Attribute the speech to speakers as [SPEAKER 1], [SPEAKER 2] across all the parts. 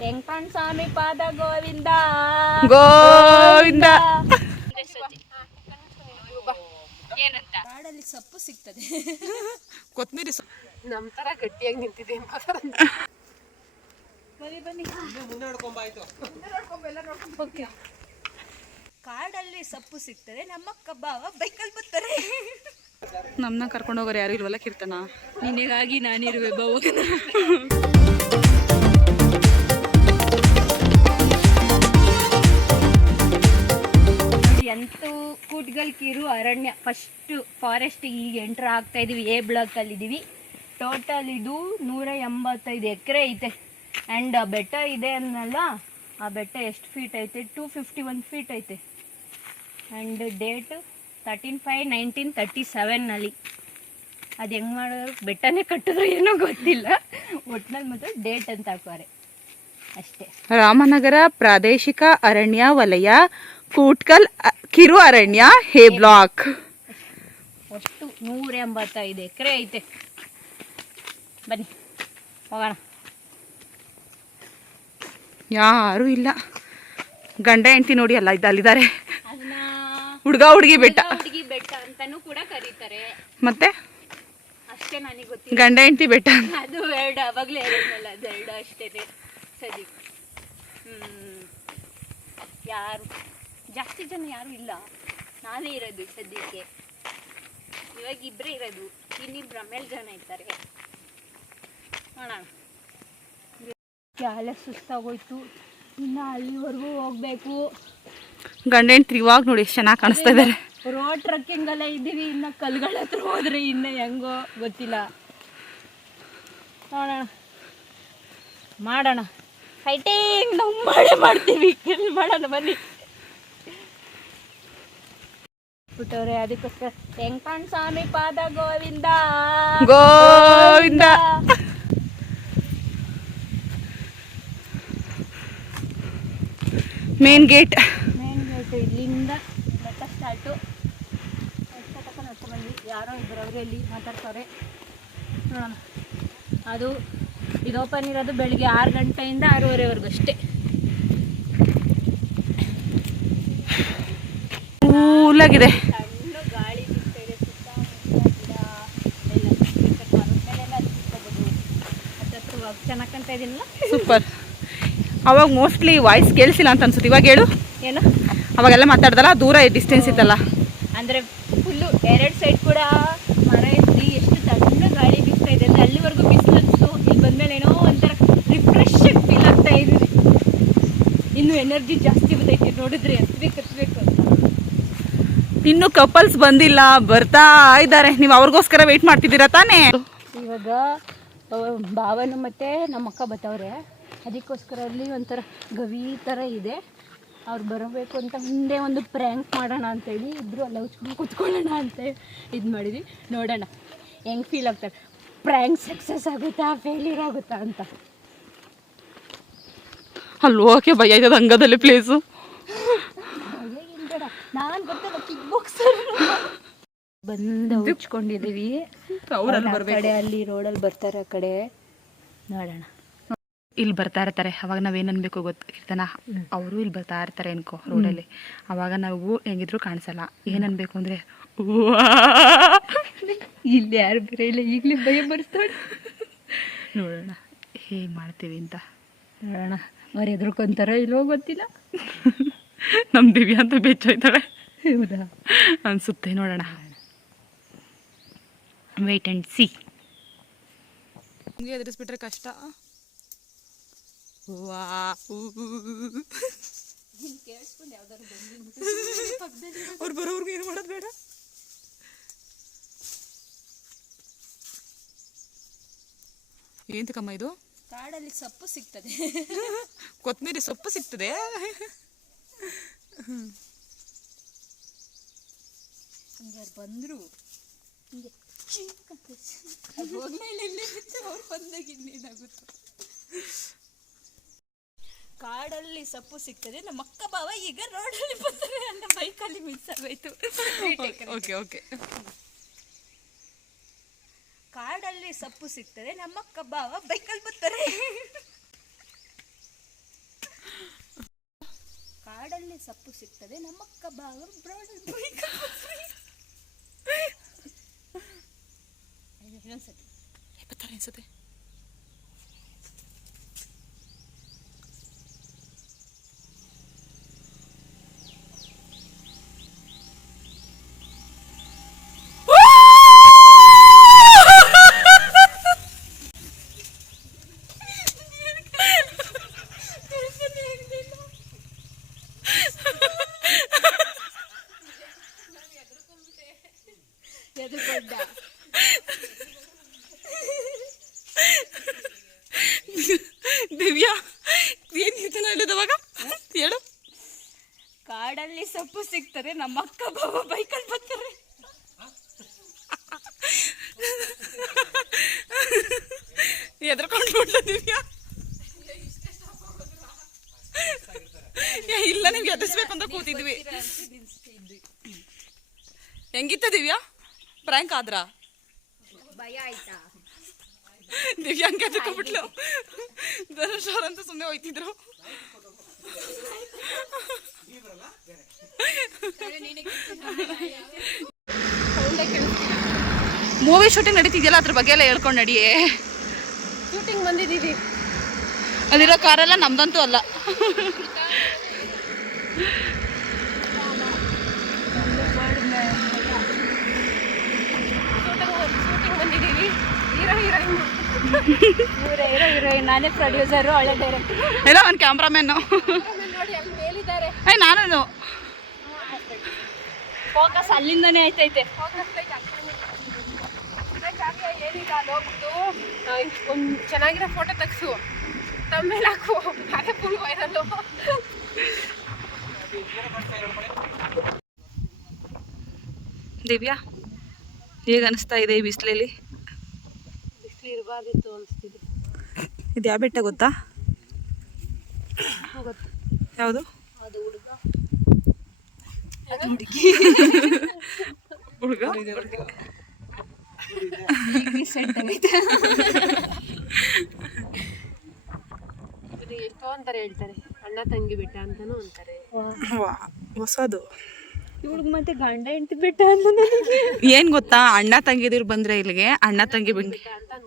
[SPEAKER 1] ವೆಂಕಟ ಸ್ವಾಮಿ ಪಾದ ಗೋವಿಂದ.
[SPEAKER 2] ಗೋವಿಂದ.
[SPEAKER 1] ಏನಂತ ಕಾಡಲ್ಲಿ ಸೊಪ್ಪು ಸಿಗ್ತದೆ.
[SPEAKER 2] ಕೊತ್ತಂಬರಿ
[SPEAKER 3] ನಮ್ ತರ ಗಟ್ಟಿಯಾಗಿ ನಿಂತಿದೆ
[SPEAKER 1] ಕಾಡಲ್ಲಿ ಸೊಪ್ಪು ಸಿಗ್ತದೆ ನಮ್ಮ ಕಬ್ಬಾವ ಬೈಕಲ್ಲಿ ಬರ್ತಾರೆ
[SPEAKER 2] ನಮ್ಮನ್ನ ಕರ್ಕೊಂಡು ಹೋಗೋರು ಯಾರು ಇಲ್ವಲ್ಲ ಕೀರ್ತನ?
[SPEAKER 1] ನಿನಗಾಗಿ ನಾನಿರುವೆ ಬಾವಗನ ಅಂತೂ ಕೂಟ್ಗಲ್ ಕಿರು ಅರಣ್ಯ. ಫಸ್ಟ್ ಫಾರೆಸ್ಟ್ ಈಗ ಎಂಟ್ರ್ ಆಗ್ತಾ ಇದೀವಿ. ಎ ಬ್ಲಾಕ್ ಅಲ್ಲಿ ಇದೀವಿ ಟೋಟಲ್ ಇದು ನೂರ ಎಂಬತ್ತೈದು ಎಕರೆ ಐತೆ. ಆ್ಯಂಡ್ ಬೆಟ್ಟ ಇದೆ ಅನ್ನಲ್ಲ, ಆ ಬೆಟ್ಟ ಎಷ್ಟು ಫೀಟ್ ಐತೆ? ಟೂ ಫಿಫ್ಟಿ ಒನ್ ಫೀಟ್ ಐತೆ. And date thirteen five nineteen thirty ಸೆವೆನ್ನಲ್ಲಿ ಅದು ಹೆಂಗೆ ಮಾಡೋದು ಬೆಟ್ಟನೇ ಕಟ್ಟಿದ್ರು ಏನೋ ಗೊತ್ತಿಲ್ಲ. ಒಟ್ನಲ್ಲಿ ಮಾತ್ರ ಡೇಟ್ ಅಂತ ಹಾಕೋರೆ ಅಷ್ಟೇ.
[SPEAKER 2] ರಾಮನಗರ ಪ್ರಾದೇಶಿಕ ಅರಣ್ಯ ವಲಯ ಕೂಟ್ಕಲ್ ಕಿರು ಅರಣ್ಯ ಹೇ ಬ್ಲಾಕ್.
[SPEAKER 1] ಒಟ್ಟು ನೂರ ಎಂಬತ್ತೈದು ಎಕರೆ ಐತೆ. ಬನ್ನಿ ಹೋಗೋಣ.
[SPEAKER 2] ಯಾರು ಇಲ್ಲ. ಗಂಡ ಹೆಂಡತಿ ನೋಡಿ ಅಲ್ಲ ಇದ್ದಲ್ಲಿದ್ದಾರೆ
[SPEAKER 1] ಅದನ್ನ
[SPEAKER 2] ಹುಡುಗ ಹುಡುಗಿ ಬೆಟ್ಟ.
[SPEAKER 1] ಹುಡುಗಿ ಬೆಟ್ಟ ಅಂತಾನೂ ಕೂಡ ಕರೀತಾರೆ.
[SPEAKER 2] ಮತ್ತೆ?
[SPEAKER 1] ಅಷ್ಟೇ ನನಗೆ ಗೊತ್ತಿಲ್ಲ.
[SPEAKER 2] ಗಂಡ ಹೆಂಡತಿ ಬೆಟ್ಟ
[SPEAKER 1] ಅದು ಎರಡು ಅವಾಗಲೇ ಹೇಳಿದ್ನಲ್ಲ ಅದು ಎರಡು ಅಷ್ಟೇ ಸರಿ. ಹ್ಮ್. ಯಾರು? ಜಾಸ್ತಿ ಜನ ಯಾರು ಇಲ್ಲ. ನಾನೇ ಇರೋದು ಸದ್ಯಕ್ಕೆ. ಇವಾಗ ಇಬ್ಬರೇ ಇರೋದು. ಇನ್ನಿಬ್ರು ಆಮೇಲೆ ಜನ ಇರ್ತಾರೆ ನೋಡೋಣ. ಸುಸ್ತಾಗೋಯ್ತು. ಇನ್ನ ಅಲ್ಲಿವರೆಗೂ ಹೋಗ್ಬೇಕು.
[SPEAKER 2] ಗಂಡ ಹೆಂಡತಿ ಇವಾಗ ನೋಡಿ ಎಷ್ಟು ಚೆನ್ನಾಗಿ ಕಾಣಿಸ್ತಾ ಇದಾರೆ.
[SPEAKER 1] ರೋಡ್ ಟ್ರಕ್ಕಿಂಗ್ ಎಲ್ಲ ಇದ್ದೀವಿ. ಇನ್ನ ಕಲ್ಗಳ ಹತ್ರ ಹೋದ್ರೆ ಇನ್ನ ಹೆಂಗೋ ಗೊತ್ತಿಲ್ಲ. ನೋಡೋಣ. ಮಾಡೋಣ. ಫೈಟಿಂಗ್ ನಮ್ಮ ಮಾಡೇ ಮಾಡ್ತೀವಿ. ಕೆಲ್ ಮಾಡೋಣ ಬನ್ನಿ. ಬಿಟ್ಟವ್ರೆ ಅದಕ್ಕೋಸ್ಕರ ವೆಂಕಟ ಸ್ವಾಮಿ ಪಾದ Govinda?
[SPEAKER 2] Govinda. Main gate.
[SPEAKER 1] Main gate ಇಲ್ಲಿಂದ ಬೆಟ್ಟ ಸ್ಟಾರ್ಟು. ಬೆಟ್ಟ ತಕ್ಕ ಯಾರೋ ಇಬ್ಬರು ಅವರಲ್ಲಿ ಮಾತಾಡ್ತವ್ರೆ. ನೋಡೋಣ. ಅದು ಇದು ಓಪನ್ ಇರೋದು ಬೆಳಿಗ್ಗೆ ಆರು ಗಂಟೆಯಿಂದ ಆರೂವರೆವರೆಗೂ ಅಷ್ಟೇ
[SPEAKER 2] ಕೂಲಾಗಿದೆ
[SPEAKER 1] ಸಣ್ಣ ಗಾಳಿ ಬೀಸ್ತಾ ಇದೆ ಸುತ್ತಮುತ್ತ ಗಿಡ ಎಲ್ಲ ಬೇಕಾದ್ರೆ ಮರದ ಮೇಲೆಲ್ಲ ಹತ್ಕೋಬೋದು ಹತ್ತತ್ರ ಚೆನ್ನಾಗಿ ಕಾಣ್ತಾ ಇದೀನಲ್ಲ?
[SPEAKER 2] ಸೂಪರ್ ಅವಾಗ ಮೋಸ್ಟ್ಲಿ ವಾಯ್ಸ್ ಕೇಳಿಸಿಲ್ಲ ಅಂತ ಅನ್ಸುತ್ತೆ. ಇವಾಗ ಹೇಳು.
[SPEAKER 1] ಏನು?
[SPEAKER 2] ಅವಾಗೆಲ್ಲ ಮಾತಾಡ್ದಲ್ಲ ದೂರ ಡಿಸ್ಟೆನ್ಸ್ ಇತ್ತಲ್ಲ.
[SPEAKER 1] ಅಂದರೆ ಫುಲ್ಲು ಎರಡು ಸೈಡ್ ಕೂಡ ಮರ ಎತ್ತಿ ಎಷ್ಟು ತಣ್ಣ ಗಾಳಿ ಬೀಸ್ತಾ ಇದೆ. ಅಂದರೆ ಅಲ್ಲಿವರೆಗೂ ಬಿಸಿಲು ಅನಿಸ್ತು ಇಲ್ಲಿ ಬಂದಮೇಲೆ ಏನೋ ಒಂಥರ ರಿಫ್ರೆಶ್ ಫೀಲ್ ಆಗ್ತಾ ಇದ್ದೀವಿ ಇನ್ನು ಎನರ್ಜಿ ಜಾಸ್ತಿ ಬಂದೈತಿ ನೋಡಿದ್ರೆ. ಅಂತ
[SPEAKER 2] ಇನ್ನು ಕಪಲ್ಸ್ ಬಂದಿಲ್ಲ ಬರ್ತಾ ಇದ್ದಾರೆ. ನೀವು ಅವ್ರಿಗೋಸ್ಕರ ವೇಟ್ ಮಾಡ್ತಿದ್ದೀರಾ ತಾನೇ?
[SPEAKER 1] ಇವಾಗ ಭಾವನು ಮತ್ತೆ ನಮ್ಮ ಅಕ್ಕ ಬತ್ತವ್ರೆ. ಅದಕ್ಕೋಸ್ಕರ ಅಲ್ಲಿ ಒಂಥರ ಗವಿ ಥರ ಇದೆ. ಅವ್ರು ಬರಬೇಕು ಅಂತ ಮುಂದೆ ಒಂದು ಪ್ರ್ಯಾಂಕ್ ಮಾಡೋಣ ಅಂತೇಳಿ ಇಬ್ಬರು ಅಲ್ಲ ಉಚ್ಕೊಂಡು ಕೂತ್ಕೊಳ್ಳೋಣ ಅಂತ ಇದು ಮಾಡಿದ್ವಿ. ನೋಡೋಣ ಹೆಂಗ್ ಫೀಲ್ ಆಗ್ತಾರೆ ಪ್ರ್ಯಾಂಕ್ ಸಕ್ಸಸ್ ಆಗುತ್ತಾ ಫೇಲ್ಯೂರ್ ಆಗುತ್ತಾ ಅಂತ.
[SPEAKER 2] ಅಲ್ಲಿ ಹೋಗಕ್ಕೆ ಭಯ ಇದೆ ಹಂಗದಲ್ಲಿ ಪ್ಲೇಸು
[SPEAKER 1] ನಾನು ಬರ್ತೇನೆ ಬಂದು ಉಚ್ಕೊಂಡಿದ್ದೀವಿ
[SPEAKER 2] ಅವ್ರಲ್ಲಿ
[SPEAKER 1] ಆ ಕಡೆ ಅಲ್ಲಿ ರೋಡಲ್ಲಿ ಬರ್ತಾರೆ ಆ ಕಡೆ. ನೋಡೋಣ.
[SPEAKER 2] ಇಲ್ಲಿ ಬರ್ತಾ ಇರ್ತಾರೆ. ಅವಾಗ ನಾವೇನು ಅನ್ಬೇಕು ಗೊತ್ತಿರ್ತಾನ ಅವರು ಇಲ್ಲಿ ಬರ್ತಾ ಇರ್ತಾರೆ ಅನ್ಕೋ ರೋಡಲ್ಲಿ. ಅವಾಗ ನಾವು ಹೆಂಗಿದ್ರು ಕಾಣಿಸಲ್ಲ. ಏನನ್ಬೇಕು ಅನ್ಬೇಕು ಅಂದರೆ
[SPEAKER 1] ಇಲ್ಲಿ ಯಾರು ಬೇರೆ ಇಲ್ಲ ಈಗಲೇ ಭಯ ಬರ್ತಾಳೆ
[SPEAKER 2] ನೋಡೋಣ ಹೇಗೆ ಮಾಡ್ತೀವಿ ಅಂತ.
[SPEAKER 1] ನೋಡೋಣ. ಅವ್ರು ಎದ್ರುಕೊಂತಾರ ಇಲ್ಲೋ ಗೊತ್ತಿಲ್ಲ.
[SPEAKER 2] ನಮ್ಮ ದಿವ್ಯಾ ಅಂತ ಬೆಚ್ಚೋಯ್ತಾಳೆ.
[SPEAKER 1] ಹೌದಾ?
[SPEAKER 2] ಅನ್ಸುತ್ತೆ ನೋಡೋಣ. ವೇಟ್ ಆ್ಯಂಡ್ ಸಿ ನಿಮಗೆ ಎದುರಿಸ್ಬಿಟ್ರೆ ಕಷ್ಟ. ವಾ ಅವ್ರು ಬರೋರ್ಗು ಏನು ಮಾಡೋದು ಬೇಡ. ಕಮ್ಮ ಇದು?
[SPEAKER 1] ಕಾಡಲ್ಲಿ ಸೊಪ್ಪು ಸಿಗ್ತದೆ.
[SPEAKER 2] ಕೊತ್ತಂಬರಿ ಸೊಪ್ಪು ಸಿಗ್ತದೆ.
[SPEAKER 1] ಹಿಂಗೆ ಬಂದರು ಹಿಂಗೆ ಚಿಕ್ಕ ಅವ್ರು ಬಂದಾಗ ಇನ್ನೇನಾಗುತ್ತೆ? ಕಾಡಲ್ಲಿ ಸೊಪ್ಪು ಸಿಗ್ತದೆ ನಮ್ಮ ಅಕ್ಕ ಬಾವ ಈಗ ರೋಡಲ್ಲಿ ಬರ್ತಾರೆ ನನ್ನ ಬೈಕಲ್ಲಿ ಮಿಸ್ ಆಗೋಯ್ತು
[SPEAKER 2] ಓಕೆ ಓಕೆ.
[SPEAKER 1] ಕಾಡಲ್ಲಿ ಸೊಪ್ಪು ಸಿಗ್ತದೆ ನಮ್ಮ ಅಕ್ಕ ಬಾವ ಬೈಕಲ್ಲಿ ಬರ್ತಾರೆ. ಕಾಡಲ್ಲಿ ಸೊಪ್ಪು ಸಿಗ್ತದೆ ನಮ್ಮಕ್ಕ ಬಾವ ರೋಡಲ್ಲಿ ಇನ್ನೊಂದ್ಸತಿ
[SPEAKER 2] ಬರ್ತಾರೆ ಅನ್ಸುತ್ತೆ
[SPEAKER 1] ಎದುರುಗೊಂಡ
[SPEAKER 2] ಇಲ್ಲದವಾಗ ಹೇಳು.
[SPEAKER 1] ಕಾಡಲ್ಲಿ ಸೊಪ್ಪು ಸಿಗ್ತದೆ ನಮ್ಮಕ್ಕ ಬಾಬಾ ಬೈಕಲ್ಲಿ ಬರ್ತಾರೆ.
[SPEAKER 2] ಎದ್ರಕೊಂಡು ಬರ್ತಾರೆ ದಿವ್ಯಾ ಇಲ್ಲ ನಿಮ್ಗೆ ಎದುರಿಸ್ಬೇಕು ಅಂತ ಕೂತಿದ್ವಿ. ಹೆಂಗಿತ್ತ ದಿವ್ಯಾ? ಪ್ರ್ಯಾಂಕ್ ಆದ್ರಾ?
[SPEAKER 1] ಭಯ ಆಯ್ತಾ?
[SPEAKER 2] ದಿವ್ಯಾ ಹಂಗೆ ಎದ್ಕೊಂಡ್ಬಿಟ್ಲು ಧನುಷ್ ಅಂತ ಸುಮ್ಮನೆ ಹೋಯ್ತಿದ್ರು. ಮೂವಿ ಶೂಟಿಂಗ್ ನಡೀತಿದೆಯಲ್ಲ ಅದ್ರ ಬಗ್ಗೆ ಎಲ್ಲ ಹೇಳ್ಕೊಂಡು ನಡಿಯೇ.
[SPEAKER 3] ಶೂಟಿಂಗ್ ಬಂದಿದ್ದೀವಿ.
[SPEAKER 2] ಅಲ್ಲಿರೋ ಕಾರೆಲ್ಲ ನಮ್ದಂತೂ ಅಲ್ಲ.
[SPEAKER 3] ಶೂಟಿಂಗ್ ಬಂದಿದ್ದೀವಿ. ಹೀರೋ ಹೀರೋಯಿನ್
[SPEAKER 1] ಇವರೇ ಇರೋ ಹೀರೋಯಿನ್ ನಾನೇ ಪ್ರೊಡ್ಯೂಸರು ಒಳ್ಳೆ ಡೈರೆಕ್ಟರ್
[SPEAKER 2] ಎಲ್ಲ ಒಂದು ಕ್ಯಾಮ್ರಾಮ್ಯಾನು
[SPEAKER 3] ನೋಡಿ ಅಲ್ಲಿ ಮೇಲಿದ್ದಾರೆ.
[SPEAKER 2] ಏಯ್ ನಾನು
[SPEAKER 1] ಫೋಕಸ್ ಅಲ್ಲಿಂದನೇ ಆಯ್ತೈತೆ.
[SPEAKER 3] ಏನಿಲ್ಲ ಅಲ್ಲಿ ಹೋಗ್ಬಿಟ್ಟು ಒಂದು ಚೆನ್ನಾಗಿರೋ ಫೋಟೋ ತೆಗ್ಸು. ತಮ್ಮೇಲೆ ಹಾಕು. ಅದೇ ಫುಲ್ ವೈರಲ್ಲು
[SPEAKER 2] ದಿವ್ಯಾ ಹೇಗೆ ಅನಿಸ್ತಾ ಇದೆ ಈ ಬಿಸಿಲಲ್ಲಿ?
[SPEAKER 3] ಬಿಸಿಲು ಇರಬಾರ್ದಿತ್ತು ಅನಿಸ್ತಿದೆ.
[SPEAKER 2] ಇದು ಯಾವ ಬೆಟ್ಟ ಗೊತ್ತಾ?
[SPEAKER 3] ಗೊತ್ತು
[SPEAKER 2] ಯಾವುದು?
[SPEAKER 3] ಅದು ಹುಡುಗ
[SPEAKER 2] ಹುಡುಗ
[SPEAKER 3] ಇದು ಎಷ್ಟೋ ಅಂತಾರೆ ಹೇಳ್ತಾರೆ. ಅಣ್ಣ ತಂಗಿ ಬೆಟ್ಟ ಅಂತಾನೂ ಅಂತಾರೆ.
[SPEAKER 2] ಹೊಸದು.
[SPEAKER 1] ಇವ್ಳಿಗೆ ಮತ್ತೆ ಗಂಡ ಹೆಂಡತಿ ಬಿಟ್ಟ ಅಂತ ನನಗೆ.
[SPEAKER 2] ಏನ್ ಗೊತ್ತಾ? ಅಣ್ಣ ತಂಗಿದಿರು ಬಂದ್ರೆ ಇಲ್ಲಿಗೆ ಅಣ್ಣ ತಂಗಿ
[SPEAKER 3] ಬೆಟ್ಟ ಅಂತ ಬಂದ್ರೆ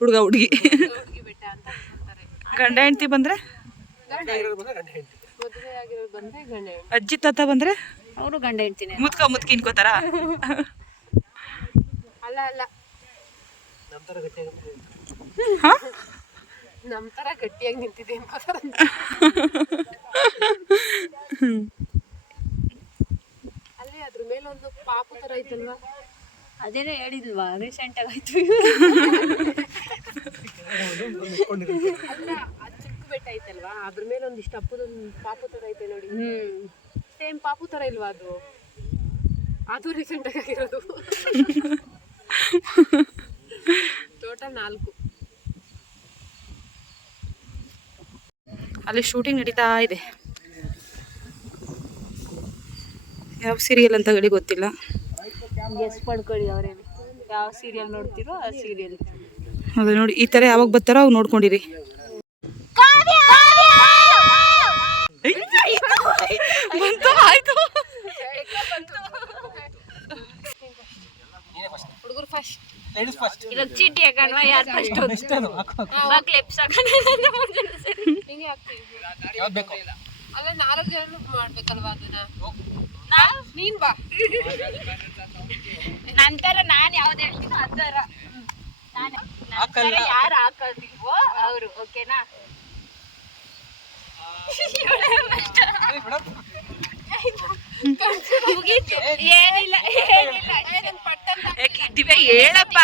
[SPEAKER 2] ಹುಡುಗ ಹುಡುಗಿ.
[SPEAKER 3] ಹುಡುಗಿ ಬೆಟ್ಟ ಅಂತ ಅನ್ಕೊಂತಾರೆ
[SPEAKER 2] ಗಂಡ ಹೆಂಡತಿ ಬಂದ್ರೆ?
[SPEAKER 3] ಮದುವೆ ಆಗಿರೋರು ಬಂದ್ರೆ ಗಂಡ ಹೆಣ್ಣು
[SPEAKER 2] ಅಜ್ಜಿ ತಾತ ಬಂದ್ರೆ?
[SPEAKER 1] ಅವರು ಗಂಡ ಹೆಂಡ್ತಿನೇ.
[SPEAKER 2] ಮುದ್ಕ ಮುತ್ಕಿ ಇನ್ಕೋತಾರ?
[SPEAKER 3] ಅಲ್ಲ ಅಲ್ಲ.
[SPEAKER 2] ಹಾ?
[SPEAKER 3] ನಮ್ ತರ ಗಟ್ಟಿಯಾಗಿ ನಿಂತಿದೆ ಅನ್ಕೋತಾರ ಅಲ್ಲಿ ಅದ್ರ ಮೇಲೆ ಒಂದು ಪಾಪು ತರ ಐತಲ್ವಾ?
[SPEAKER 1] ಅದೇನೇ ಹೇಳಿಲ್ವಾ ರೀಸೆಂಟ್ ಆಗಿ ಆಯ್ತು.
[SPEAKER 3] ಅಲ್ಲ ಆ ಚಿಕ್ಕ ಬೆಟ್ಟ ಐತಲ್ವಾ? ಅದ್ರ ಮೇಲೆ ಒಂದಿಷ್ಟು ಒಂದು ಪಾಪು ತರ ಐತೆ ನೋಡಿ. ಸೇಮ್ ಪಾಪು ತರ ಇಲ್ವಾ ಅದು? ಅದು ರೀಸೆಂಟ್ ಆಗಿ ಆಗಿರೋದು. ಟೋಟಲ್ ನಾಲ್ಕು.
[SPEAKER 2] ಅಲ್ಲಿ ಶೂಟಿಂಗ್ ನಡೀತಾ ಇದೆ. ಯಾವ ಸೀರಿಯಲ್ ಅಂತ ಹೇಳಿ ಗೊತ್ತಿಲ್ಲ.
[SPEAKER 1] ಗೆಸ್ ಪಡ್ಕೊಳ್ಳಿ ಅವರೇನು. ಯಾವ ಸೀರಿಯಲ್ ನೋಡ್ತಿರೋ ಆ ಸೀರಿಯಲ್
[SPEAKER 2] ಅದೇ ನೋಡಿ ಈ ಥರ ಯಾವಾಗ ಬರ್ತಾರೋ ಅವಾಗ ನೋಡ್ಕೊಂಡಿರಿ. ಬಂತು ಆಯ್ತು
[SPEAKER 3] ಹುಡುಗರು ಫಸ್ಟ್
[SPEAKER 1] ಇವಾಗ ಚೀಟಿ ಹಾಕಣ್ವಾ ಯಾರು ಫಸ್ಟ್ ಕ್ಲಿಪ್ಸ್ ಹಾಕೋಣ
[SPEAKER 3] ಹಿಂಗೆ ಹಾಕ್ತೀವಿ. ಅಲ್ಲ ನಾಲ್ಕು ಜನ ಮಾಡ್ಬೇಕಲ್ವಾ ಅದನ್ನ? ನೀನ್ ಬಾ.
[SPEAKER 1] ನಂತರ ನಾನು ಯಾವ್ದು ಹೇಳ್ತೀನೋ ಅದರ. ಥರ ನಾನು ನಂತರ ಯಾರು ಹಾಕೋದಿಲ್ವೋ ಅವರು ಓಕೆನಾ ಮುಗೀತು. ಏನಿಲ್ಲ ಏನಿಲ್ಲ.
[SPEAKER 2] ದಿವ್ಯಾ ಹೇಳಪ್ಪ.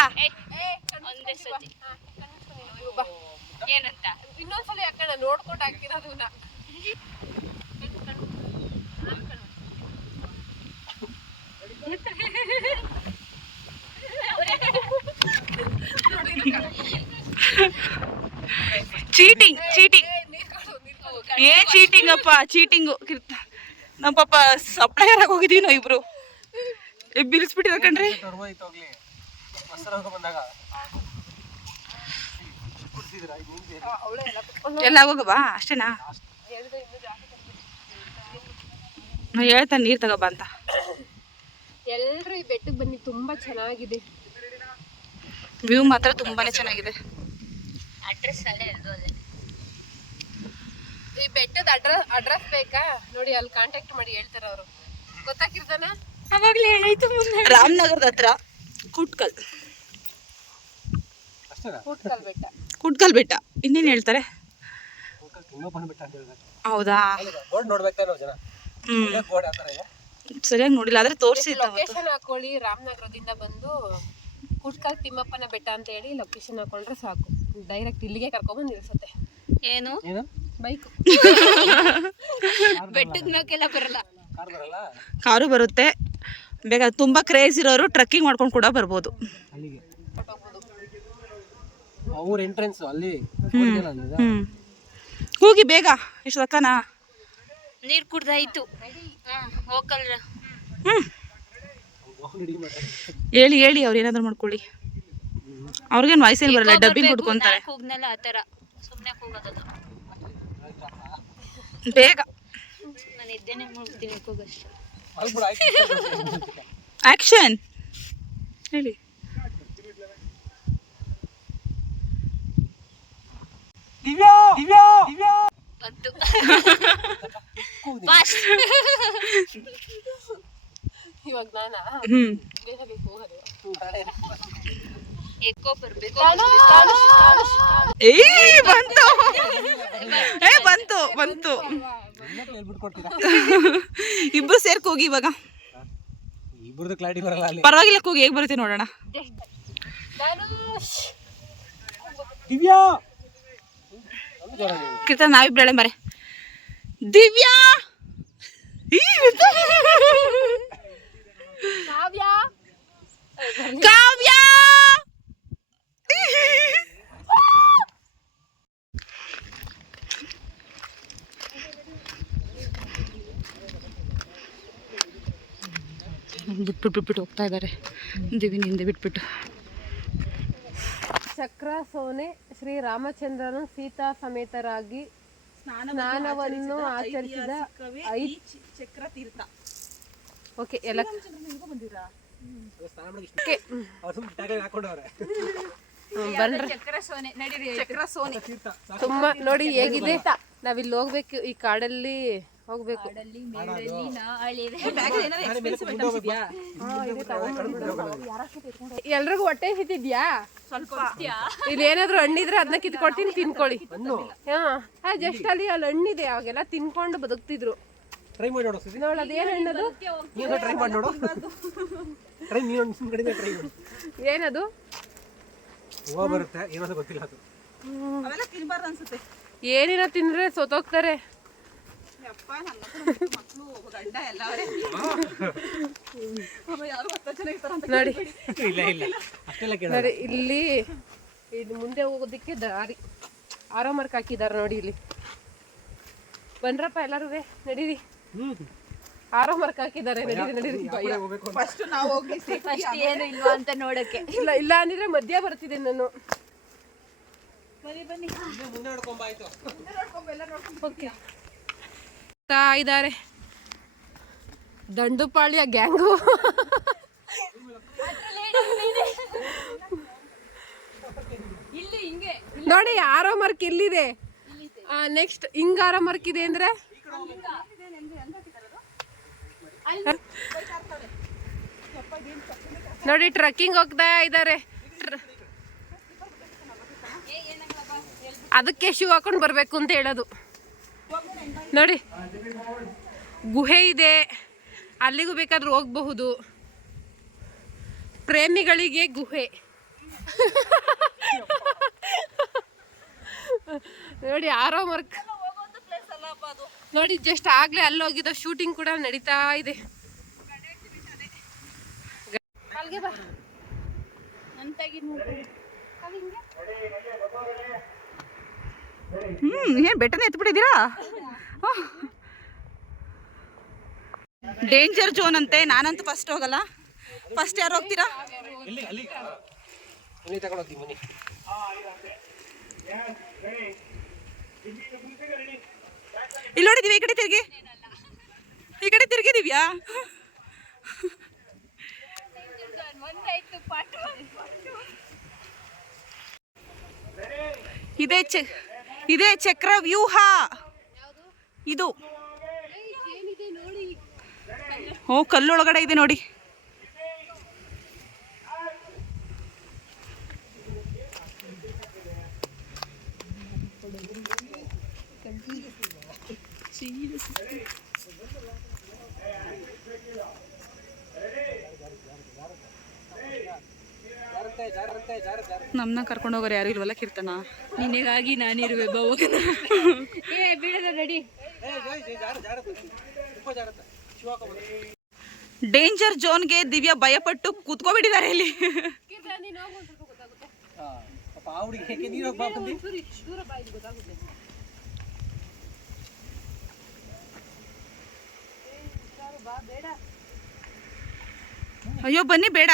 [SPEAKER 1] ಒಂದೇ ಸತಿ.
[SPEAKER 3] ಬಾ.
[SPEAKER 1] ಏನಂತ?
[SPEAKER 3] ಇನ್ನೊಂದ್ಸಲ ಯಾಕಣ್ಣ ನೋಡ್ಕೊಂಡು ಹಾಕಿರೋದನ್ನ.
[SPEAKER 2] ಚೀಟಿಂಗ್. ಅಪ್ಪ ಚೀಟಿಂಗು ನಮ್ಮ ಪಾಪ ಸಪ್ಲೈಯರ್ ಆಗಿ ಹೋಗಿದೀವಿ ನಾವು ಇಬ್ರು. ಬಿಲ್ಸ್ಬಿಟ್ಟಿದ ಕಣ್ರಿ? ಎಲ್ಲ ಹೋಗಬಾ ಅಷ್ಟೇನಾ. ನಾ ಹೇಳ್ತಾನೆ ನೀರು ತಗೋಬಾ ಅಂತ.
[SPEAKER 3] ಎಲ್ರು ಈ ಬೆಟ್ಟಕ್ಕೆ ಬನ್ನಿ ತುಂಬಾ ಚೆನ್ನಾಗಿದೆ.
[SPEAKER 2] ವ್ಯೂ ಮಾತ್ರ ತುಂಬಾನೇ ಚೆನ್ನಾಗಿದೆ.
[SPEAKER 1] ಅಡ್ರೆಸ್ ಅಲ್ಲೇ.
[SPEAKER 3] ಈ ಬೆಟ್ಟದ ಅಡ್ರೆಸ್ ಅಡ್ರೆಸ್ ಬೇಕಾ? ನೋಡಿ ಅಲ್ಲಿ ಕಾಂಟ್ಯಾಕ್ಟ್ ಮಾಡಿ ಹೇಳ್ತಾರೆ ಅವರು. ಗೊತ್ತಾಗಿರ್ತಾನ
[SPEAKER 1] ಅವಾಗಲೇ ಹೇಳಾಯ್ತು ಮುಂದೆ.
[SPEAKER 2] ರಾಮನಗರದ ಹತ್ರ ಕುಟ್ಕಲ್.
[SPEAKER 3] ಕುಟ್ಕಲ್ ಬೆಟ್ಟ.
[SPEAKER 2] ಕುಟ್ಕಲ್ ಬೆಟ್ಟ. ಇನ್ನೇನು ಹೇಳ್ತಾರೆ? ಹೌದಾ?
[SPEAKER 4] ಬೋರ್ಡ್ ನೋಡ್ಬೇಕು ಜನ.
[SPEAKER 2] ಹ್ಮ್.
[SPEAKER 4] ಬೋರ್ಡ್ ಆ ಥರ
[SPEAKER 2] ಸರಿಯಾಗಿ ನೋಡಿಲ್ಲ ಆದ್ರೆ ತೋರಿಸಿ
[SPEAKER 3] ಲೊಕೇಶನ್ ಹಾಕೊಳ್ಳಿ ರಾಮನಗರದಿಂದ ಬಂದು ಕುಟ್ಕಲ್ ತಿಮ್ಮಪ್ಪನ ಬೆಟ್ಟ ಅಂತ ಹೇಳಿ ಲೊಕೇಶನ್ ಹಾಕೊಂಡ್ರೆ ಸಾಕು. ಡೈರೆಕ್ಟ್ ಇಲ್ಲಿಗೆ ಕರ್ಕೊಂಡ್ಬಂದು ನಿಲ್ಸುತ್ತೆ
[SPEAKER 1] ಏನು?
[SPEAKER 4] ಏನು?
[SPEAKER 3] ಬೈಕ್.
[SPEAKER 1] ಬೆಟ್ಟದ ಮೇಕೆಲ್ಲ ಬರಲ್ಲ.
[SPEAKER 4] ಕಾರ್ ಬರಲ್ಲ?
[SPEAKER 2] ಕಾರು ಬರುತ್ತೆ. ಬೇಗ ತುಂಬ ಕ್ರೇಜ್ ಇರೋರು ಟ್ರಕ್ಕಿಂಗ್ ಮಾಡ್ಕೊಂಡು ಕೂಡ ಬರ್ಬೋದು.
[SPEAKER 4] ಅವ್ರ ಎಂಟ್ರೆನ್ಸ್ ಅಲ್ಲಿ
[SPEAKER 2] ಹೋಗಿ ಬೇಗ ಎಷ್ಟು ತಕ್ಕನಾ
[SPEAKER 1] ನೀರು ಕುಡ್ದಾಯ್ತು.
[SPEAKER 2] ಹೋಗಲ್ಲ ಹೇಳಿ ಹೇಳಿ ಅವ್ರು ಏನಾದ್ರು ಮಾಡ್ಕೊಳ್ಳಿ. ಅವ್ರಿಗೇನು ವಯಸ್ಸೇನು ಬರಲ್ಲ ಡಬ್ಬಿಂಗ್ ಹುಡ್ಕೊಂತಾರೆ.
[SPEAKER 1] ಕೂಗ್ನಲ್ಲ ಆ ಥರ. ಸುಮ್ಮನೆ ಕೂಗೋದದು.
[SPEAKER 2] ಬೇಗ. ಆಕ್ಷನ್ ಹೇಳಿ.
[SPEAKER 4] ದಿವ್ಯಾ ದಿವ್ಯಾ ದಿವ್ಯಾ.
[SPEAKER 1] ಬಂತು.
[SPEAKER 3] ಇವಾಗ ನಾನಾ?
[SPEAKER 2] ಹ್ಮ್.
[SPEAKER 3] ಹೋಗೋದು
[SPEAKER 1] ಬರ್ಬೇಕು
[SPEAKER 2] ಏಯ್ ಬಂತು. ಏ ಬಂತು ಬಂತು. ಇಬ್ರು ಸೇರ್ ಹೋಗಿ ಇವಾಗ.
[SPEAKER 4] ಇಬ್ರದ್ದು ಕ್ಲಾರಿಟಿ ಬರಲ್ಲ ಅಲ್ಲಿ.
[SPEAKER 2] ಪರವಾಗಿಲ್ಲ ಕೂಗಿ ಹೇಗೆ ಬರುತ್ತೆ ನೋಡೋಣ.
[SPEAKER 4] ದಿವ್ಯಾ.
[SPEAKER 2] ಕೀರ್ತನ ನಾವಿಬ್ರು ಹೇಳ ಬರೆ. ದಿವ್ಯಾ. ಈ ಬಂತು.
[SPEAKER 3] ಕಾವ್ಯ.
[SPEAKER 2] ಕಾವ್ಯ. ಬಿಟ್ಬಿಟ್ಟು ಬಿಟ್ಬಿಟ್ಟು ಹೋಗ್ತಾ ಇದ್ದಾರೆ. ದಿವಿನ ಹಿಂದೆ ಬಿಟ್ಬಿಟ್ಟು.
[SPEAKER 3] ಚಕ್ರ ಸೋನೆ ಶ್ರೀ ರಾಮಚಂದ್ರನು ಸೀತಾ ಸಮೇತರಾಗಿ ಸ್ನಾನವನ್ನು ಆಚರಿಸಿದ ಐ-
[SPEAKER 2] ಚಕ್ರ ತೀರ್ಥ.
[SPEAKER 3] ಓಕೆ ಎಲ್ಲ ಬನ್ರಿ. ತುಂಬಾ ನೋಡಿ ಹೇಗಿದೆ. ನಾವಿಲ್ಲಿ ಹೋಗ್ಬೇಕು ಈ ಕಾಡಲ್ಲಿ ಹೋಗ್ಬೇಕು. ಎಲ್ರಿಗೂ ಹೊಟ್ಟೆ ಹಿತಿದ್ಯಾ
[SPEAKER 2] ಸ್ವಲ್ಪ
[SPEAKER 3] ಇಲ್ಲಿ ಏನಾದ್ರು ಹಣ್ಣಿದ್ರೆ ಅದನ್ನ ಕಿತ್ಕೊಡ್ತೀನಿ ತಿನ್ಕೊಳ್ಳಿ. ಹಾ ಜಸ್ಟ್ ಅಲ್ಲಿ ಅಲ್ಲಿ ಹಣ್ಣಿದೆ ಅವಾಗೆಲ್ಲ ತಿನ್ಕೊಂಡು ಬದುಕ್ತಿದ್ರು.
[SPEAKER 4] ಟ್ರೈ ಮಾಡಿ ನೋಡು ಸುದ್ದಿ.
[SPEAKER 3] ನೋಡ್ ಅದೇನ್ ಹಣ್ಣದು?
[SPEAKER 4] ನೀನು ಟ್ರೈ ಮಾಡಿ ನೋಡು. ಟ್ರೈ ನೀನು ಟ್ರೈ ಮಾಡು.
[SPEAKER 3] ಏನದು?
[SPEAKER 4] ಹೂವು ಬರುತ್ತೆ ಏನೋ ಗೊತ್ತಿಲ್ಲ ಅದು.
[SPEAKER 2] ಅವೆಲ್ಲ ತಿನ್ಬಾರ್ದು ಅನ್ಸುತ್ತೆ.
[SPEAKER 3] ಏನಿನ ತಿಂದ್ರೆ ಸೊತೋಗ್ತಾರೆ.
[SPEAKER 2] ಯಪ್ಪ ನನ್ನ ಮಕ್ಕಳು ಗಂಡ ಎಲ್ಲ ಅವರೇ ಯಾರು ಹತ್ತು ಜನ ಇರ್ತಾರಂತ
[SPEAKER 3] ನೋಡಿ.
[SPEAKER 4] ಇಲ್ಲ ಇಲ್ಲ. ಅಷ್ಟೆಲ್ಲ ಕೇಳ
[SPEAKER 3] ನೋಡಿ ಇಲ್ಲಿ ಇದು ಮುಂದೆ ಹೋಗೋದಿಕ್ಕೆ ದಾರಿ. ಆರಾಮರ್ಕ್ ಮಾರ್ಕ್ ಹಾಕಿದಾರೆ ನೋಡಿ ಇಲ್ಲಿ. ಬಂದ್ರಪ್ಪ ಎಲ್ಲರೂ ನಡೀರಿ.
[SPEAKER 4] ಹ್ಮ್.
[SPEAKER 3] ಆರೋ ಮಾರ್ಕ್ ಹಾಕಿದ್ದಾರೆ ನಡೀರಿ ನಡೀರಿ
[SPEAKER 4] ಹೋಗ್ಬೇಕು
[SPEAKER 2] ಫಸ್ಟ್ ನಾವು ಹೋಗಿ
[SPEAKER 1] ಫಸ್ಟ್ ಏನು ಇಲ್ವಾ ಅಂತ ನೋಡಕ್ಕೆ.
[SPEAKER 3] ಇಲ್ಲ ಇಲ್ಲ ಅಂದ್ರೆ ಮಧ್ಯ ಬರ್ತಿದ್ದೀನಿ ನಾನು. ಇದ್ದಾರೆ. ದಂಡುಪಾಳ್ಯ ಗ್ಯಾಂಗು
[SPEAKER 1] ಇಲ್ಲಿ ಹಿಂಗೆ.
[SPEAKER 3] ನೋಡಿ ಆರೋ ಮಾರ್ಕ್ ಇಲ್ಲಿದೆ. ನೆಕ್ಸ್ಟ್ ಹಿಂಗ್ ಆರೋ ಮಾರ್ಕ್ ಇದೆ ಅಂದ್ರೆ? ನೋಡಿ, ಟ್ರಕ್ಕಿಂಗ್ ಹೋಗ್ತಾ ಇದ್ದಾರೆ. ಅದಕ್ಕೆ ಶೂ ಹಾಕೊಂಡು ಬರಬೇಕು ಅಂತ ಹೇಳೋದು. ನೋಡಿ, ಗುಹೆ ಇದೆ. ಅಲ್ಲಿಗೂ ಬೇಕಾದ್ರೂ ಹೋಗಬಹುದು. ಪ್ರೇಮಿಗಳಿಗೆ ಗುಹೆ. ನೋಡಿ ಆರೋ ಮಾರ್ಕ್ ನೋಡಿ ಜಸ್ಟ್ ಆಗ್ಲೇ ಅಲ್ಲಿ ಹೋಗಿದ್ದ ಶೂಟಿಂಗ್ ಕೂಡ ನಡೀತಾ ಇದೆ.
[SPEAKER 2] ಹ್ಮ್ ಏನ್ ಬೆಟ್ಟನೇ ಎತ್ಬಿಟ್ಟಿದ್ದೀರಾ? ಡೇಂಜರ್ ಝೋನ್ ಅಂತೆ ನಾನಂತೂ ಫಸ್ಟ್ ಹೋಗಲ್ಲ. ಫಸ್ಟ್ ಯಾರು ಹೋಗ್ತೀರಾ
[SPEAKER 4] ಅಲ್ಲಿ ಮನೆ ತಗೊಂಡೋಗ್ತೀವಿ ಮನೆ
[SPEAKER 2] ಇಲ್ಲಿ ನೋಡಿದೀವಿ ಈ ಕಡೆ ತಿರುಗಿ. ಈ ಕಡೆ ತಿರುಗಿದೀವ್ಯಾ ಇದೇ ಚ, ಇದೇ ಚಕ್ರ ವ್ಯೂಹ. ಇದು. ಓ, ಕಲ್ಲೊಳಗಡೆ ಇದೆ ನೋಡಿ. ನಮ್ಮನ್ನ ಕರ್ಕೊಂಡು ಹೋಗೋರು ಯಾರು ಇಲ್ವಲ್ಲ ಕೀರ್ತನ?
[SPEAKER 1] ನಿನಗಾಗಿ ನಾನಿರುವೆ ಬಾವು ಏ ಬೀಳದ ನಡಿ.
[SPEAKER 2] ಡೇಂಜರ್ ಜೋನ್ಗೆ ದಿವ್ಯ ಭಯಪಟ್ಟು ಕೂತ್ಕೊಬಿಟ್ಟಿದ್ದಾರೆ ಇಲ್ಲಿ.
[SPEAKER 4] ಪಾಪ ಆ ಹುಡುಗಿ ಯಾಕೆ ನೀನು ದೂರ ಬಾ ಬಂದು
[SPEAKER 2] ಅಯ್ಯೋ ಬನ್ನಿ ಬೇಡ.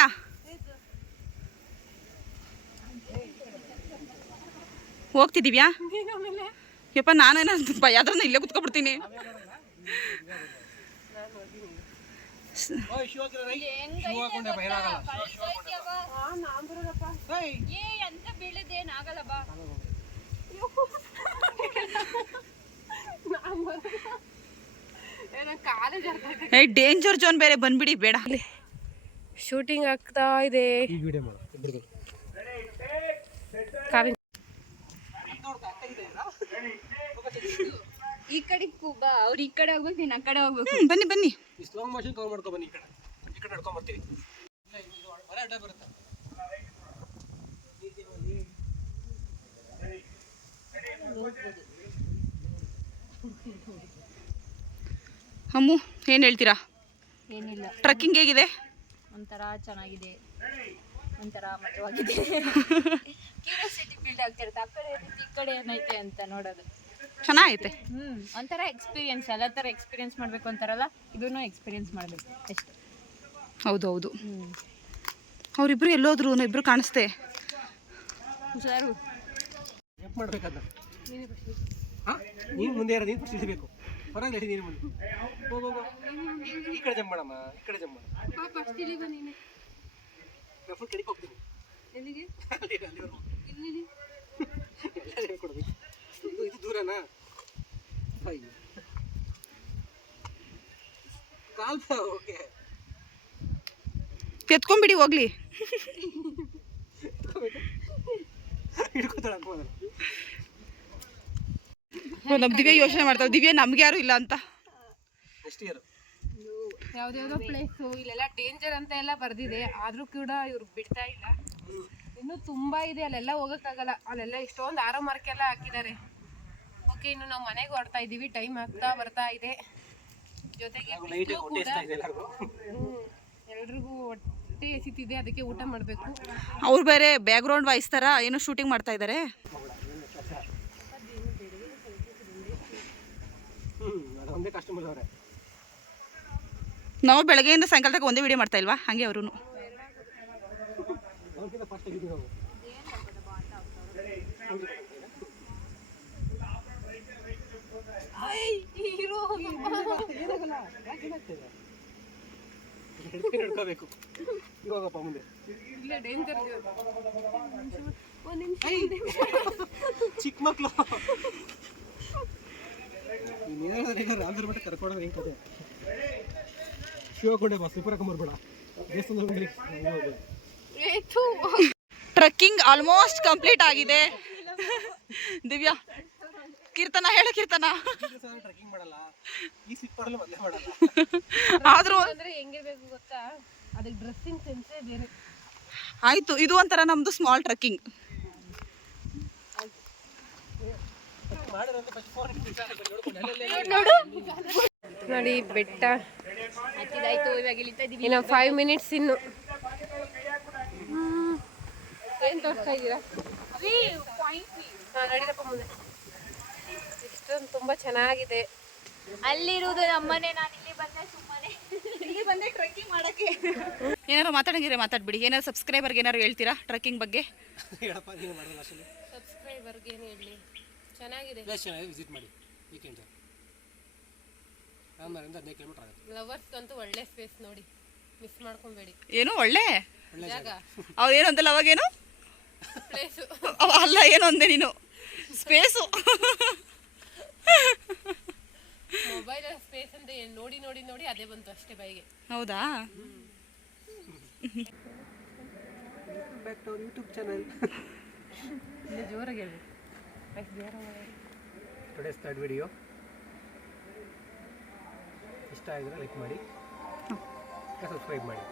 [SPEAKER 2] ಹೋಗ್ತಿದೀವ್ಯಾ ಯಪ್ಪ ನಾನೇನ ಭಯ ಆದ್ರೆ ಇಲ್ಲೇ ಕುತ್ಕೊಬಿಡ್ತೀನಿ.
[SPEAKER 4] ಓಯ್
[SPEAKER 1] ಏ
[SPEAKER 2] ಡೇಂಜರ್ ಜೋನ್ ಬೇರೆ ಬಂದ್ಬಿಡಿ ಬೇಡ.
[SPEAKER 3] ಶೂಟಿಂಗ್ ಆಗ್ತಾ ಇದೆ.
[SPEAKER 1] ಈ ಕಡೆ ಬಾ ಅವ್ರು ಈ ಕಡೆ ಹೋಗ್ಬೇಕು ನೀನ್ ಆ ಕಡೆ ಹೋಗ್ಬೇಕು.
[SPEAKER 2] ಬನ್ನಿ ಬನ್ನಿ.
[SPEAKER 4] ಈ ಸ್ಲೋ ಮೋಷನ್ ಕವರ್ ಮಾಡ್ಕೊ ಬನ್ನಿ ಈ ಕಡೆ. ಈ ಕಡೆ ನಡ್ಕೊಂಡ್ ಬರ್ತೀವಿ. ಹೊರ ಅಡ್ಡ ಬರುತ್ತೆ.
[SPEAKER 2] ಅಮ್ಮು ಏನು ಹೇಳ್ತೀರಾ?
[SPEAKER 1] ಏನಿಲ್ಲ.
[SPEAKER 2] ಟ್ರಕ್ಕಿಂಗ್ ಹೇಗಿದೆ?
[SPEAKER 1] ಒಂಥರ ಚೆನ್ನಾಗಿದೆ. ಒಂಥರ ಮಜವಾಗಿದೆ. ಕ್ಯೂರಿಯಾಸಿಟಿ ಬಿಲ್ಡ್ ಆಗ್ತಿರುತ್ತೆ. ಆ ಕಡೆ ಈ ಕಡೆ ಏನೈತೆ ಅಂತ ನೋಡೋದು.
[SPEAKER 2] ಚೆನ್ನಾಗೈತೆ?
[SPEAKER 1] ಹ್ಞೂ ಒಂಥರ ಎಕ್ಸ್ಪೀರಿಯನ್ಸ್ ಎಲ್ಲ ಥರ ಎಕ್ಸ್ಪೀರಿಯನ್ಸ್ ಮಾಡಬೇಕು ಅಂತಾರಲ್ಲ ಇದನ್ನು ಎಕ್ಸ್ಪೀರಿಯನ್ಸ್ ಮಾಡಬೇಕು ಅಷ್ಟೇ.
[SPEAKER 2] ಹೌದು ಹೌದು
[SPEAKER 1] ಹ್ಮ್.
[SPEAKER 2] ಅವರಿಬ್ರು ಎಲ್ಲೋದ್ರು ಇಬ್ಬರು ಕಾಣಿಸ್ತೆ?
[SPEAKER 1] ಹುಷಾರು
[SPEAKER 4] ಹಾ ನೀನು ಮುಂದೆ ಇರೋ ನೀನು ಫಸ್ಟ್ ಹೊರಗೆ ನೀನು ಬಂದು. ಹೋಗು ಹೋಗು ಈ ಕಡೆ ಜಂಪ್ ಮಾಡಮ್ಮ ಈ ಕಡೆ ಜಂಪ್ ಬನ್ನಿ ನಾನು. ಫುಲ್ ಕಡಿಗೆ ಹೋಗ್ತೀನಿ. ಅಲ್ಲಿ ಅಲ್ಲಿವರೆಗೂ ಎಲ್ಲ ಹೇಳ್ಕೊಡ್ಬೇಕು. ಇದು ಇದು ದೂರನಾ? ಅಯ್ಯೋ ಕಾಲ್ ಓಕೆ.
[SPEAKER 2] ಎತ್ಕೊಂಬಿಡಿ ಹೋಗ್ಲಿ.
[SPEAKER 4] ಹಿಡ್ಕೋತಾಳೆ
[SPEAKER 2] ನಮ್ಮ ದಿವ್ಯ ಯೋಚನೆ ಮಾಡ್ತಾಳೆ. ದಿವ್ಯ ನಮ್ಗೆ ಯಾರು ಇಲ್ಲ ಅಂತ.
[SPEAKER 3] ಯಾವ್ದ್ಯಾವ್ದೋ ಪ್ಲೇಸು ಇಲ್ಲೆಲ್ಲ ಡೇಂಜರ್ ಅಂತ ಎಲ್ಲ ಬರ್ದಿದೆ. ಆದ್ರೂ ಕೂಡ ಇವ್ರು ಬಿಡ್ತಾ ಇಲ್ಲ. ಇನ್ನು ತುಂಬಾ ಇದೆ. ಅಲ್ಲೆಲ್ಲ ಹೋಗಕ್ಕಾಗಲ್ಲ. ಅಲ್ಲೆಲ್ಲ ಇಷ್ಟೊಂದು ಆರೋ ಮಾರ್ಕ್ ಎಲ್ಲ ಹಾಕಿದ್ದಾರೆ. ಓಕೆ ಇನ್ನು ನಾವು ಮನೆಗೆ ಹೊರಡ್ತಾ ಇದೀವಿ. ಟೈಮ್ ಆಗ್ತಾ ಬರ್ತಾ ಇದೆ. ಜೊತೆಗೆ ಎಲ್ರಿಗೂ ಹೊಟ್ಟೆ ಎಸಿತಿದೆ. ಅದಕ್ಕೆ ಊಟ ಮಾಡಬೇಕು.
[SPEAKER 2] ಅವ್ರು ಬೇರೆ ಬ್ಯಾಕ್ ಗ್ರೌಂಡ್ ವಾಯ್ಸ್ ಥರ ಏನೋ ಶೂಟಿಂಗ್ ಮಾಡ್ತಾ ಇದ್ದಾರೆ
[SPEAKER 4] ಹ್ಮ್ ಅದು ಒಂದೇ ಕಸ್ಟಮರ್ ಅವರೇ.
[SPEAKER 2] ನಾವು ಬೆಳಗ್ಗೆಯಿಂದ ಸಾಯಂಕಾಲ ತನಕ ಒಂದೇ ವಿಡಿಯೋ ಮಾಡ್ತಾ ಇಲ್ವಾ? ಹಾಗೆ ಅವರು
[SPEAKER 4] ಮುಂದೆ ಚಿಕ್ಕ ಮಕ್ಕಳು ಹೆಂಗ್ ಕತೆ ಶಿವಕೊಂಡೆ ಹೋಗ್ಲಿ
[SPEAKER 2] ಟ್ರಕ್ಕಿಂಗ್ ಆಲ್ಮೋಸ್ಟ್ ಕಂಪ್ಲೀಟ್ ಆಗಿದೆ. ದಿವ್ಯಾ ಕೀರ್ತನ ಹೇಳು ಕೀರ್ತನ.
[SPEAKER 4] ಟ್ರೆಕ್ಕಿಂಗ್ ಮಾಡಲ್ಲ. ಈ ಮಾಡಲ್ಲ ಮಾಡಲ್ಲ.
[SPEAKER 2] ಆದ್ರೂ
[SPEAKER 3] ಅಂದ್ರೆ ಹೆಂಗಿರ್ಬೇಕು ಗೊತ್ತಾ? ಅದಕ್ಕೆ ಡ್ರೆಸ್ಸಿಂಗ್ ಸೆನ್ಸೇ ಬೇರೆ.
[SPEAKER 2] ಆಯ್ತು ಇದು ಒಂಥರ ನಮ್ದು ಸ್ಮಾಲ್ ಟ್ರಕ್ಕಿಂಗ್
[SPEAKER 4] ಮಾಡಿರಂತ ಫಸ್ಟ್ ಫೋನ್ ನೋಡ್ಕೊಂಡು
[SPEAKER 3] ನೋಡಿ ಬೆಟ್ಟ. ಇನ್ನು ಫೈವ್ ಮಿನಿಟ್ಸ್ ಇನ್ನು. ಏನ್ ತೋರಿಸ್ತಾ ಇದ್ದೀರಾ? ಇಷ್ಟೊಂದು ತುಂಬಾ ಚೆನ್ನಾಗಿದೆ.
[SPEAKER 1] ಅಲ್ಲಿರುವುದು ನಮ್ಮನೆ ನಾನು ಇಲ್ಲಿ ಬಂದೆ ಸುಮ್ಮನೆ.
[SPEAKER 2] ಇಲ್ಲಿ ಬಂದೆ ಟ್ರೆಕ್ಕಿಂಗ್ ಮಾಡಕ್ಕೆ. ಏನಾರು ಮಾತಾಡಂಗಿದ್ರೆ ಮಾತಾಡ್ಬಿಡಿ. ಏನಾರು ಸಬ್ಸ್ಕ್ರೈಬರ್ಗೆ ಏನಾರು ಹೇಳ್ತೀರಾ ಟ್ರೆಕ್ಕಿಂಗ್ ಬಗ್ಗೆ?
[SPEAKER 4] ಹೇಳಪ್ಪ ನೀನು ಮಾಡಲ್ಲ ಅಷ್ಟೇ
[SPEAKER 3] ಸಬ್ಸ್ಕ್ರೈಬರ್ಗೆ ಏನು ಹೇಳಿ ಚೆನ್ನಾಗಿದೆ.
[SPEAKER 4] ಪ್ಲೇಸ್ ಚೆನ್ನಾಗಿ ವಿಸಿಟ್ ಮಾಡಿ. ವೀಕೆಂಡ್ ರಾಮನಗರದಿಂದ ಹದಿನೈದು ಕಿಲೋಮೀಟರ್ ಆಗುತ್ತೆ.
[SPEAKER 3] ಲವರ್ಸ್ ಅಂತೂ ಒಳ್ಳೆ ಸ್ಪೇಸ್ ನೋಡಿ. ಮಿಸ್ ಮಾಡ್ಕೊಬೇಡಿ.
[SPEAKER 2] ಏನು ಒಳ್ಳೆ?
[SPEAKER 4] ಒಳ್ಳೆ ಜಾಗ.
[SPEAKER 3] ಅವ್ರು
[SPEAKER 2] ಏನು ಅಂತಲ್ಲ ಅವಾಗೇನು
[SPEAKER 3] ಪ್ಲೇಸು
[SPEAKER 2] ಅವ ಅಲ್ಲ ಏನು ಅಂದೆ ನೀನು? ಸ್ಪೇಸು
[SPEAKER 3] ಮೊಬೈಲ್ ಸ್ಪೇಸ್ ಅಂತ ಏನ್ ನೋಡಿ ನೋಡಿ ನೋಡಿ ಅದೇ ಬಂತು ಅಷ್ಟೇ ಬೈಗೆ
[SPEAKER 2] ಹೌದಾ?
[SPEAKER 4] ಬ್ಯಾಕ್ ಟು ಯೂಟ್ಯೂಬ್ ಚಾನಲ್
[SPEAKER 3] ಜೋರಾಗಿ ಹೇಳ್ಬೇಕು
[SPEAKER 4] ಟುಡೇಸ್ ಥರ್ಡ್ ವಿಡಿಯೋ ಇಷ್ಟ ಆಗಿದ್ರೆ ಲೈಕ್ ಮಾಡಿ. ಸಬ್ಸ್ಕ್ರೈಬ್ ಮಾಡಿ.